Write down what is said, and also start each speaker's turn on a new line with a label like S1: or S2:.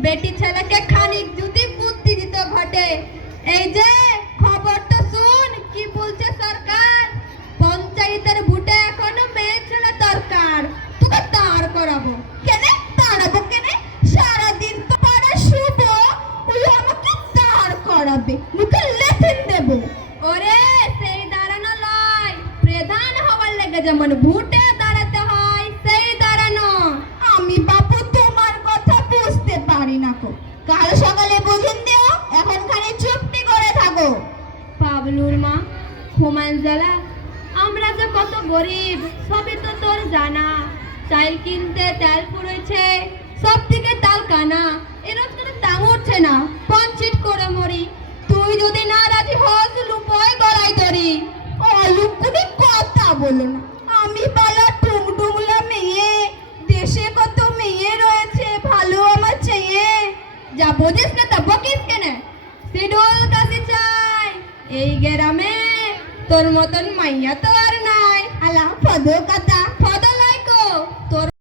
S1: বেটি ছেলেকে খানিক যদি বুদ্ধি দিতে ঘটে, এই যে খবরটা শুন, কি বলছে সরকার? পঞ্চায়েতের ভোটে এখন মেয়ে ছেলে দরকার। তোকে দাঁড় করাবো। কেন? দাঁড়াবো কেন? সারাদিন তো পড়া শুভ, ওই আমাকে দাঁড় করাবে। মুখে লেফিন দেব। ওরে, সেই দাঁড়ানো লয়। প্রধান হওয়ার লেগে যেমন ভোটে পাবলুর মা হুমান জালা আমরা যে কত গরিব, সবই তো তোর জানা। চাল কিনতে তেল পুড়েছে সব থেকে তাল কানা। এরকম কোনো দাম উঠছে না পঞ্চিট করে মরি। তুই যদি না রাজি হস, লুপয় গড়াই ধরি। অলুক কোনো কথা বলো না। আমি পালা টুমটুমলা মেয়ে, দেশে কত মেয়ে রয়েছে, ভালো আমার চেয়ে। যা বোঝিস না এই গ্রামে তোর মতন মাইয়া তো আর নাই। আলা পদ কথা